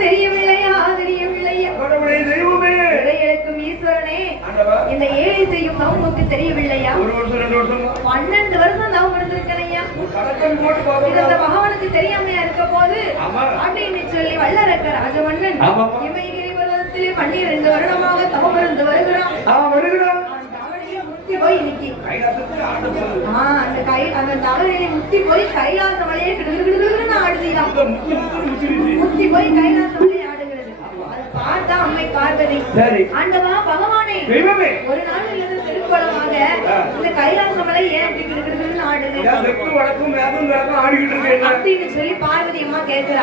தெரியவில்லையா தெரியவில்லையா ஈஸ்வரனே இந்த ஏழை செய்யும் தவமுக்கு தெரியவில்லையா 12 வருஷம் தவம் இருந்திருக்கணையா இந்த பகவானுக்கு தெரியாமையா இருக்க போது அப்படின்னு சொல்லி வல்லரக்க ராஜமன்னன் இமயகிரி பர்வதத்திலே 12 வருடமாக தவம் இருந்து வருகிறான் முத்தி போய் இன்னைக்கு அந்த தவறையை முத்தி போய் கைலாச மலையை ஆடுதீதான் முத்தி போய் கைலாச மலையை ஆடுகிறது அதை பார்த்தா அம்மை பார்வதி ஆண்டவா பகவானே ஒரு நாள் இல்லாத திருக்குளமாக இந்த கைலாச மலை ஏன் அப்படி கிடுகிடுன்னு ஆடுது அப்படின்னு சொல்லி பார்வதி அம்மா கேட்கிறா